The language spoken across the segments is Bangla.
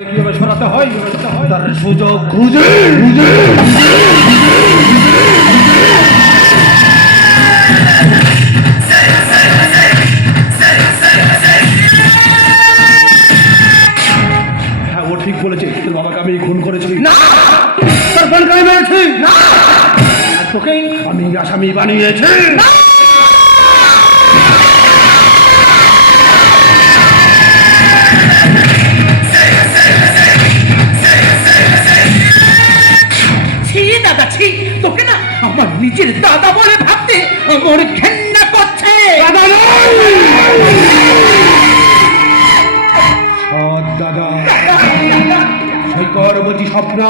কীভাবে সরাতে হয় তার সুযোগ খুঁজে হ্যাঁ ও ঠিক বলেছে তোর বাবাকে আমি খুন করেছি। না! তোর বোনকে আমি মেরেছি! না! তোকে আমি আসামি বানিয়েছি। ছি দাদা বলে ভাবতে আমার ঘেন্না করছে। দাদা দাদা। সই কর স্বপ্ন।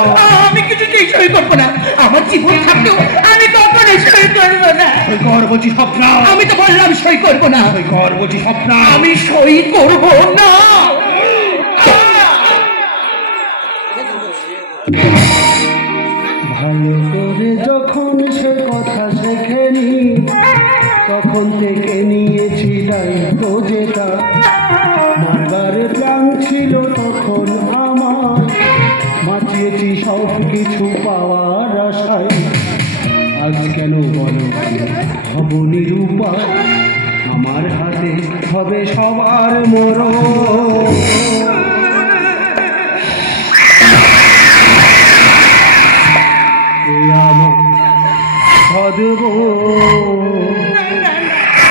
আমি কিছুতেই সই করব না। আমার জীবন থাকলেও আমি কখনোই সই করব না। সই কর স্বপ্ন। আমি তো বললাম সই করব না। সই স্বপ্ন। আমি সই করব না। কিছু পাওয়ার আশায়। আজ কেন বলো হব আমার হাতে হবে সবার আমার সদব।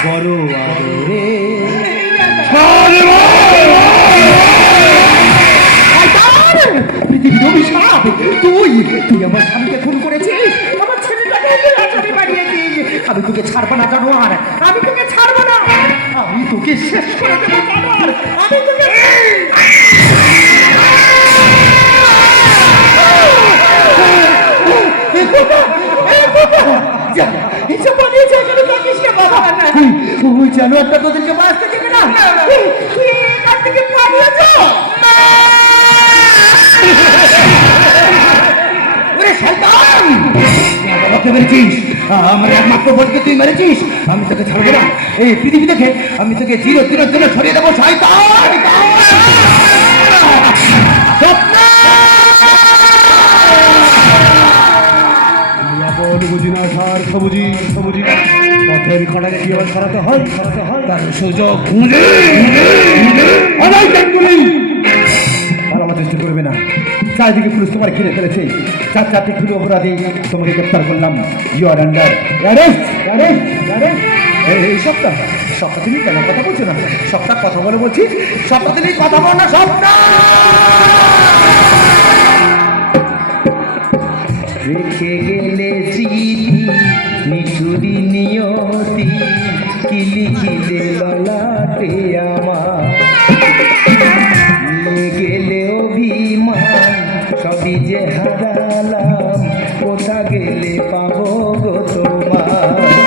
বড় আদরে। পৃথিবীর আমি তোকে ছাড়বো না জানোয়ার। আমি তোকে ছাড়বো না। আমি তোকে শেষ করে দেবো জানোয়ার। আমি তোকে ওই জানোয়ারটা তোদেরকে বাঁচতে দেবে না তুই এখান থেকে পালিয়ে যা। ওরে শয়তান! বাবাকে মেরেছিস? আমার একমাত্র বোনকে তুই মেরেছিস? আমি তোকে ছাড়বো না। এই পৃথিবী থেকে আমি তোকে চির চির চির ছড়িয়ে দেবো, শয়তান! বুঝি না স্বার্থ বুঝি বুঝি পথের কড়াকে কীভাবে সরাতে হয়? সরাতে হয়? তার সুযোগ খুঁজে অনেক করবে না। চারিদিকে পুলিশ তোমার ঘিরে ফেলেছে। চার চারটি খুনি অপরাধী তোমাকে গ্রেপ্তার করলাম। ইউ আর আন্ডার এই সপ্তাহ সপ্তাহ তুমি কেন কথা বলছো না? সপ্তাহ কথা বলে বলছি, সপ্তাহ তুমি কথা বল না, সপ্তাহ! রেখে গেলে চিঠি নিয়তি কিলি খিলে ললাটে হারালাম কোথা গেলে পাবো গো তোমার